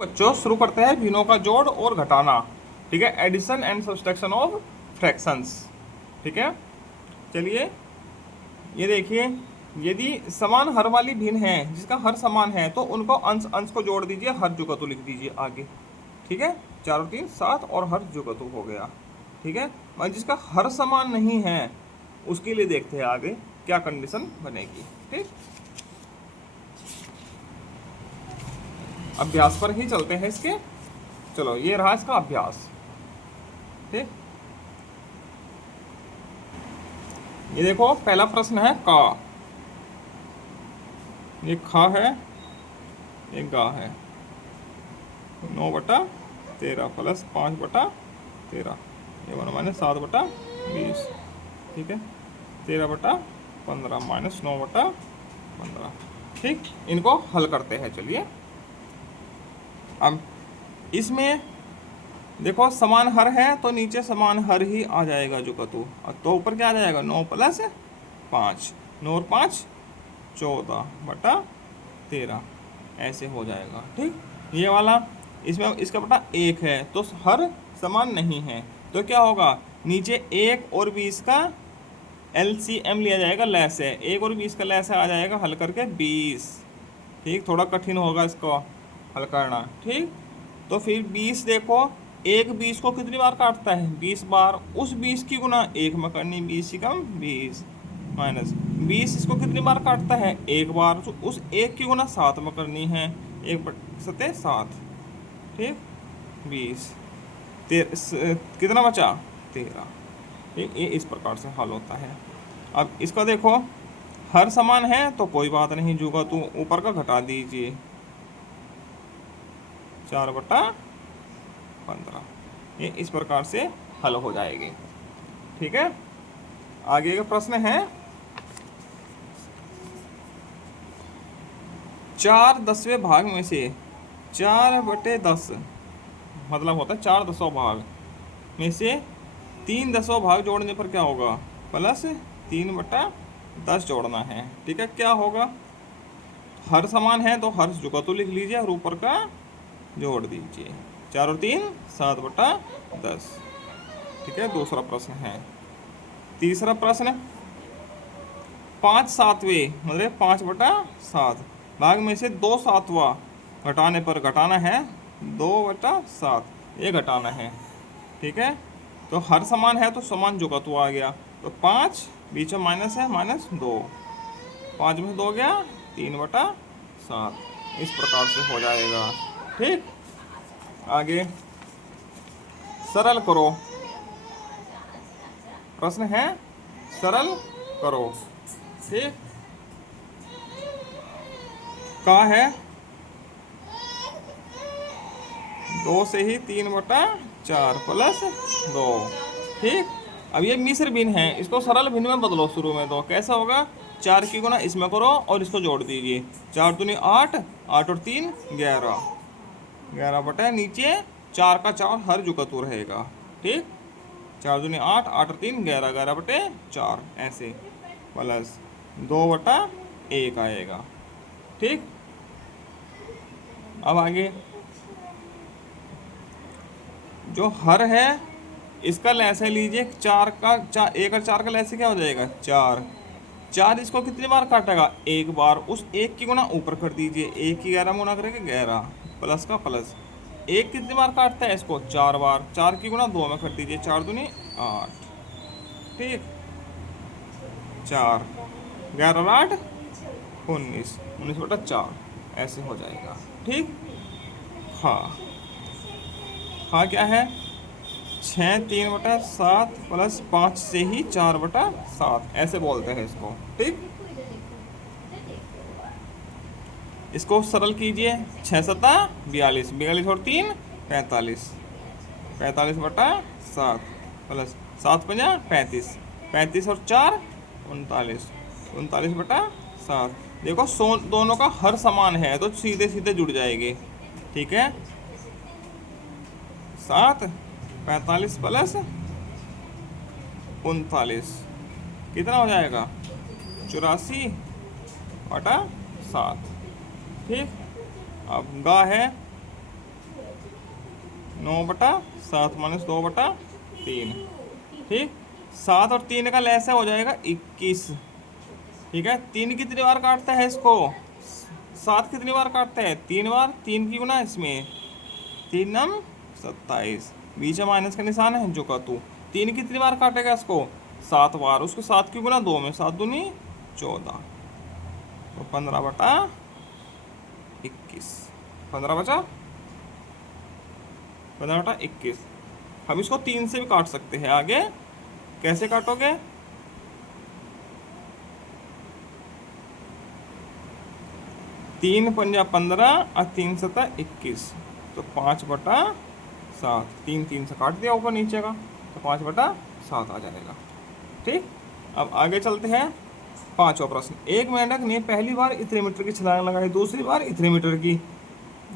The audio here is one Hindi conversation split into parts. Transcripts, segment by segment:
बच्चों शुरू करते हैं भिन्नों का जोड़ और घटाना। ठीक है, addition and subtraction of fractions. ठीक है, चलिए ये देखिए, यदि समान हर वाली भिन्न है जिसका हर समान है तो उनको अंश अंश को जोड़ दीजिए, हर जुगतु लिख दीजिए आगे। ठीक है, 4 और 3 7 और हर जुगतु हो गया। ठीक है, और जिसका हर समान नहीं है उसके लिए देखते हैं आगे क्या कंडीशन बनेगी। ठीक, अभ्यास पर ही चलते हैं इसके। चलो ये रहा इसका अभ्यास। ठीक, ये देखो पहला प्रश्न है का, ये खा है, ये गा है। 9/13 प्लस 5/13, ये 1 - 7/20। ठीक है, 13/15 माइनस 9/15। ठीक, इनको हल करते हैं। चलिए अब इसमें देखो समान हर है तो नीचे समान हर ही आ जाएगा जुगतु, तो ऊपर क्या आ जाएगा 9 + 5, 9 और 5 14/13 ऐसे हो जाएगा। ठीक, ये वाला इसमें इसका बटा 1 है तो हर समान नहीं है तो क्या होगा, नीचे 1 और 20 का LCM लिया जाएगा, लेस है 1 और 20 का लेस आ जाएगा, हल करके 20। ठीक, थोड़ा कठिन होगा इसको हल करना। ठीक, तो फिर 20 देखो, एक 20 को कितनी बार काटता है 20 बार, उस 20 की गुना 1 में करनी, 20 ही कम 20 माइनस 20 इसको कितनी बार काटता है 1 बार, तो उस 1 की गुना 7 में करनी है, 1/7 7। ठीक, 20 कितना बचा 13। ठीक, ये इस प्रकार से हल होता है। अब इसका देखो हर समान है तो कोई बात नहीं, जुगा तो ऊपर का घटा दीजिए, 4/15, ये इस प्रकार से हल हो जाएगी। ठीक है, आगे का प्रश्न है 4 10वें भाग में से 4/10 मतलब होता है 4 10वां भाग में से 3 10वां भाग जोड़ने पर क्या होगा, प्लस 3/10 जोड़ना है। ठीक है, क्या होगा, हर समान है तो हर जुगतु लिख लीजिए और ऊपर का जोड़ दीजिए, 4 और 3 7/10। ठीक है, दूसरा प्रश्न है। तीसरा प्रश्न 5 7वें मतलब 5/7 भाग में से 2 7वां घटाने पर घटाना है 2/7, ये घटाना है। ठीक है, तो हर समान है तो समान जुगतु आ गया, तो 5 बीच में माइनस है, -2, 5 में 2 गया 3/7, इस प्रकार से हो जाएगा। ठीक, आगे सरल करो, प्रश्न है सरल करो। ठीक, का है 2 से ही 3/4 प्लस 2। ठीक, अब ये मिश्र भिन्न है, इसको सरल भिन्न में बदलो शुरू में, तो कैसा होगा, 4 की गुना इसमें करो और इसको जोड़ दीजिए, 4 दूनी 8, 8 और 3 11, 11 बटा नीचे 4 का 4 हर जुगतु रहेगा। ठीक, 4 दूनी 8, 8 और 3 11, 11/4 ऐसे, प्लस 2/1 आएगा। ठीक, अब आगे जो हर है इसका लैसे लीजिए, 4 का 1 और 4 का लैसे क्या हो जाएगा 4, 4 इसको कितनी बार काटेगा 1 बार, उस 1 की गुना ऊपर कर दीजिए, 1 की 11 गुना करेंगे 11, प्लस का प्लस, 1 कितनी बार काटता है इसको 4 बार, 4 की गुना 2 में कर दीजिए, 4 दूनी 8। ठीक, 4 11 और 8 19, 19/4 ऐसे हो जाएगा। ठीक, हाँ हाँ क्या है 6 3/7 प्लस 5 से ही 4/7 ऐसे बोलते हैं इसको। ठीक, इसको सरल कीजिए, 6 7 42, 42 और 3 45, 45/7 प्लस 7 5 35, 35 और 4 39, 39/7। देखो दोनों का हर समान है तो सीधे सीधे जुड़ जाएंगे। ठीक है, 7 45 प्लस 39 कितना हो जाएगा 84/7। ठीक, अब गा है 9/7 माइनस 2/3। ठीक, 7 और 3 का लैसा हो जाएगा 21। ठीक है, 3 कितनी बार काटता है इसको? 7 कितनी बार काटता है? 3 बार। 3 की गुना इसमें 3 नम 27, बीच में माइनस का निशान है जो का तू। 3 कितनी बार काटेगा इसको? 7 बार। उसको 7 की गुना 2 में 7 दूनी 14, तो 15/21। 15/21। हम इसको 3 से भी काट सकते हैं। आगे कैसे काटोगे? 3 पंजा 15 और 3 सता 21, तो 5/7। 3 3 से काट दिया ऊपर नीचे का, तो 5/7 आ जाएगा। ठीक, अब आगे चलते हैं। 5वां प्रश्न। एक मेंढक ने पहली बार इतने मीटर की छलांग लगाई, दूसरी बार इतने मीटर की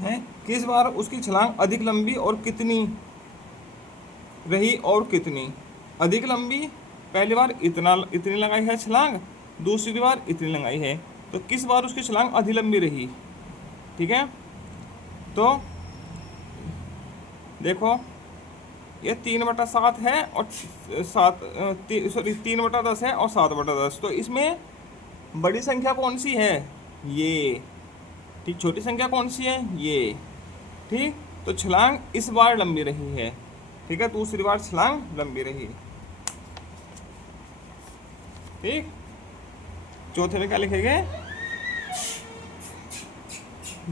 है। किस बार उसकी छलांग अधिक लंबी और कितनी रही? और कितनी अधिक लंबी? पहली बार इतनी लगाई है छलांग, दूसरी बार इतनी लगाई है, तो किस बार उसकी छलांग अधिक लंबी रही? ठीक है, तो देखो ये 3/7 है और 3/10 है और 7/10। तो इसमें बड़ी संख्या कौन सी है? ये। ठीक, छोटी संख्या कौन सी है? ये। ठीक, तो छलांग इस बार लंबी रही है। ठीक है, दूसरी बार छलांग लंबी रही। ठीक, चौथे में क्या लिखेंगे?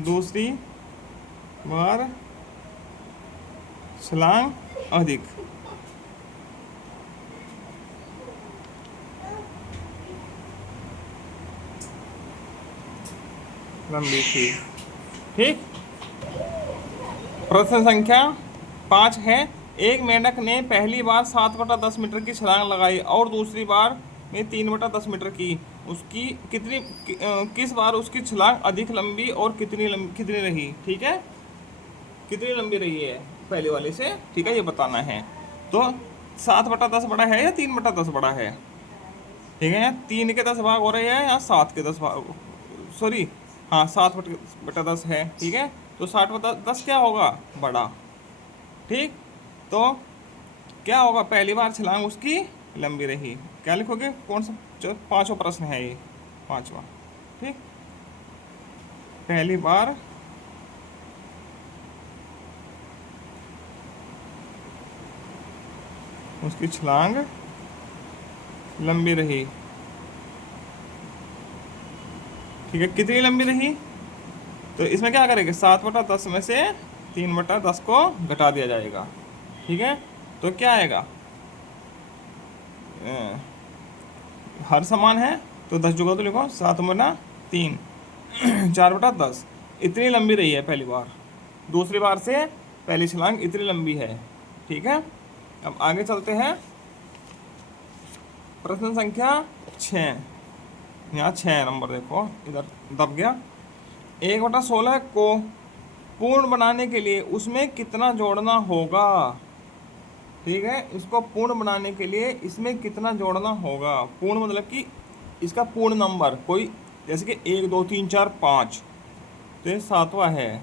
दूसरी बार छलांग अधिक। लंबी थी। ठीक, प्रश्न संख्या 5 है। एक मेंढक ने पहली बार 7/10 मीटर की छलांग लगाई और दूसरी बार में 3/10 मीटर की। उसकी किस बार उसकी छलांग अधिक लंबी और कितनी रही? ठीक है, कितनी लंबी रही है पहले वाले से? ठीक है, ये बताना है। तो 7/10 बड़ा है या 3/10 बड़ा है? ठीक है, 3 के 10 भाग हो रहे हैं या 7 के 10 भाग? सॉरी, हाँ, 7/10 है। ठीक है, तो 7/10 क्या होगा? बड़ा। ठीक, तो क्या होगा? पहली बार छलांग उसकी लंबी रही। क्या लिखोगे? कौन सा? 5वां प्रश्न है ये, 5वां। ठीक, पहली बार उसकी छलांग लंबी रही। ठीक है, कितनी लंबी रही? तो इसमें क्या करेंगे? 7/10 में से 3/10 को घटा दिया जाएगा। ठीक है, तो क्या आएगा? हर समान है तो 10 जुगा तो लिखो 7/3। 4/10 इतनी लंबी रही है पहली बार, दूसरी बार से पहली छलांग इतनी लंबी है। ठीक है, अब आगे चलते हैं। प्रश्न संख्या 6। यहाँ 6 नंबर देखो, इधर दब गया। 1/16 को पूर्ण बनाने के लिए उसमें कितना जोड़ना होगा? ठीक है, इसको पूर्ण बनाने के लिए इसमें कितना जोड़ना होगा? पूर्ण मतलब कि इसका पूर्ण नंबर कोई, जैसे कि 1 2 3 4 5, तो ये 7वां है।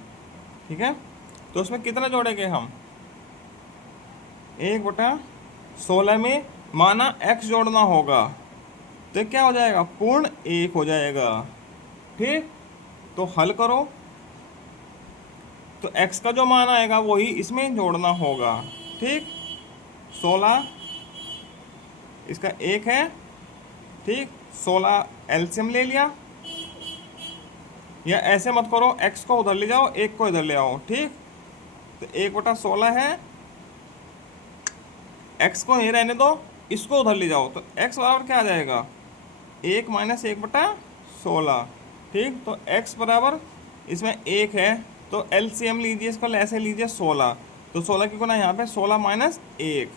ठीक है, तो उसमें कितना जोड़ेंगे हम? 1/16 में माना x जोड़ना होगा, तो क्या हो जाएगा? पूर्ण 1 हो जाएगा। ठीक, तो हल करो, तो x का जो मान आएगा वही इसमें जोड़ना होगा। ठीक, 16 इसका 1 है। ठीक, 16 एलसीएम ले लिया, या ऐसे मत करो, x को उधर ले जाओ, 1 को इधर ले आओ। ठीक, तो 1/16 है, x को नहीं रहने दो, इसको उधर ले जाओ, तो x बराबर क्या आ जाएगा? 1 - 1/16। ठीक, तो x बराबर इसमें 1 है, तो एलसीएम लीजिए, इसको ऐसे लीजिए 16, तो 16 की गुना यहाँ पे 16 - 1,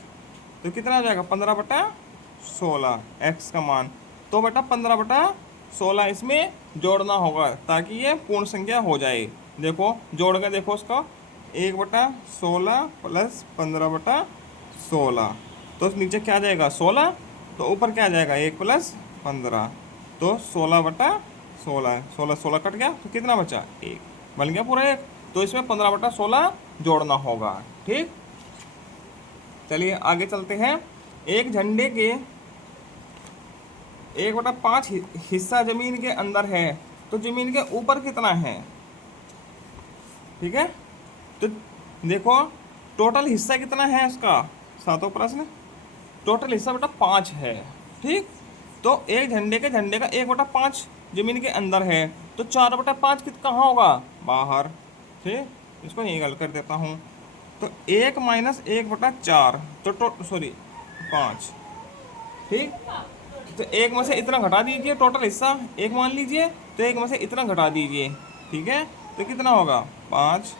तो कितना हो जाएगा? 15/16 x का मान। तो बेटा 15/16 इसमें जोड़ना होगा ताकि ये पूर्ण संख्या हो जाए। देखो जोड़ के देखो उसका, 1/16 प्लस 15/16, तो नीचे क्या आ जाएगा? 16, तो ऊपर क्या आ जाएगा? 1 + 15, तो 16/16 है। 16 कट गया, तो कितना बचा? 1 बन गया पूरा 1। तो इसमें 15/16 जोड़ना होगा। ठीक, चलिए आगे चलते हैं। एक झंडे के 1/5 हिस्सा जमीन के अंदर है, तो जमीन के ऊपर कितना है? ठीक है, तो देखो टोटल हिस्सा कितना है उसका, सातों प्रश्न, टोटल हिस्सा बेटा 5 है। ठीक, तो एक झंडे का 1/5 जमीन के अंदर है, तो 4/5 कहाँ होगा? बाहर। ठीक, इसको यही गल कर देता हूँ। तो 1 - 1/4 तो सॉरी 5। ठीक, तो एक में से इतना घटा दीजिए, टोटल हिस्सा एक मान लीजिए, तो एक में से इतना घटा दीजिए। ठीक है, तो कितना होगा? 5।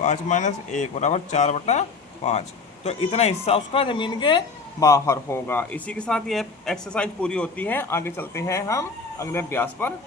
5 - 1 = 4/5। तो इतना हिस्सा उसका ज़मीन के बाहर होगा। इसी के साथ ये एक्सरसाइज पूरी होती है। आगे चलते हैं हम अगले अभ्यास पर।